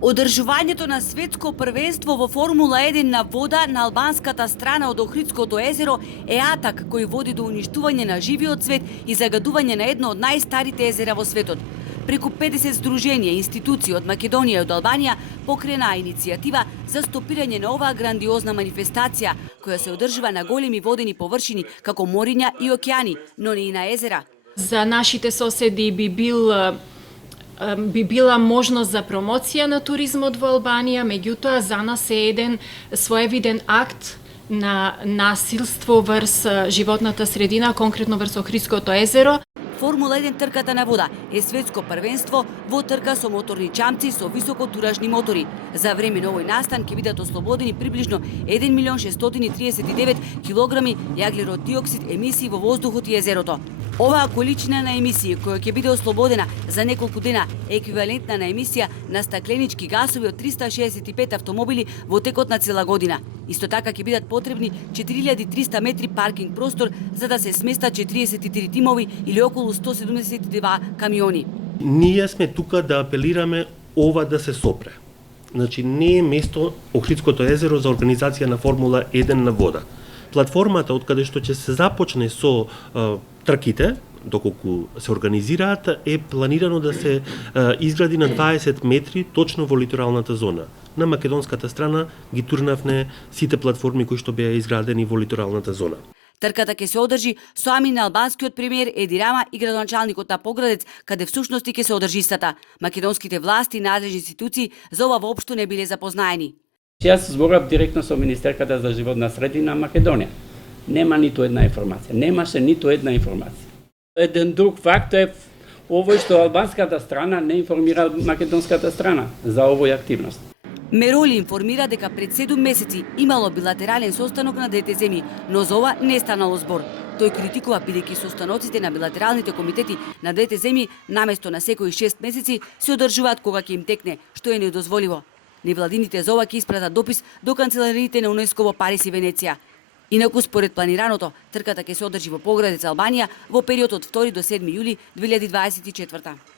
Одржувањето на светско првенство во Формула 1 на вода на албанската страна од Охридското езеро е атак кој води до уништување на живиот свет и загадување на едно од најстарите езера во светот. Преку 50 здруженија и институции од Македонија и од Албанија покрена иницијатива за стопирање на оваа грандиозна манифестација, која се одржува на големи водени површини како мориња и океани, но не и на езера. За нашите соседи би била можност за промоција на туризмот во Албанија, меѓутоа за нас е еден своевиден акт на насилство врз животната средина, конкретно врз Охридското езеро. Формула 1 трката на вода е светско првенство во трка со моторни чамци со високотуражни мотори. За време на овој настан ќе бидат ослободени приближно 1.639 килограми јаглерод диоксид емисии во воздухот и езерото. Оваа количина на емисии која ќе биде ослободена за неколку дена е еквивалентна на емисија на стакленички гасови од 365 автомобили во текот на цела година. Исто така ќе бидат потребни 4300 метри паркинг простор за да се сместат 43 тимови или околу 172 камиони. Ние сме тука да апелираме ова да се сопре. Значи не е место Охридското езеро за организација на Формула 1 на вода. Платформата од каде што ќе се започне со трките, доколку се организираат, е планирано да се изгради на 20 метри точно во литоралната зона. На македонската страна ги турнавне сите платформи кои што беа изградени во литоралната зона. Трката ќе се одржи со ами на албанскиот премиер Еди Рама и градоначалникот на Поградец, каде всушности ќе се одржи истата. Македонските власти и надлежни институции за ова воопшто не биле запознаени. Јас зборав директно со министерката за животна средина на Македонија. Нема ниту една информација. Немаше ниту една информација. Еден друг факт е овој што албанската страна не информира македонската страна за овој активност. Мероли информира дека пред 7 месеци имало билатерален состанок на двете земји, но за ова не станало збор. Тој критикува бидејќи состаноците на билатералните комитети на двете земји наместо на секои 6 месеци се одржуваат кога ќе им текне, што е недозволиво. Невладините за ова ќе испратат допис до канцелариите на УНЕСКО во Париз и Венеција. Инаку, според планираното, трката ќе се одржи во Поградец, Албанија, во период од 2 до 7 јули 2024.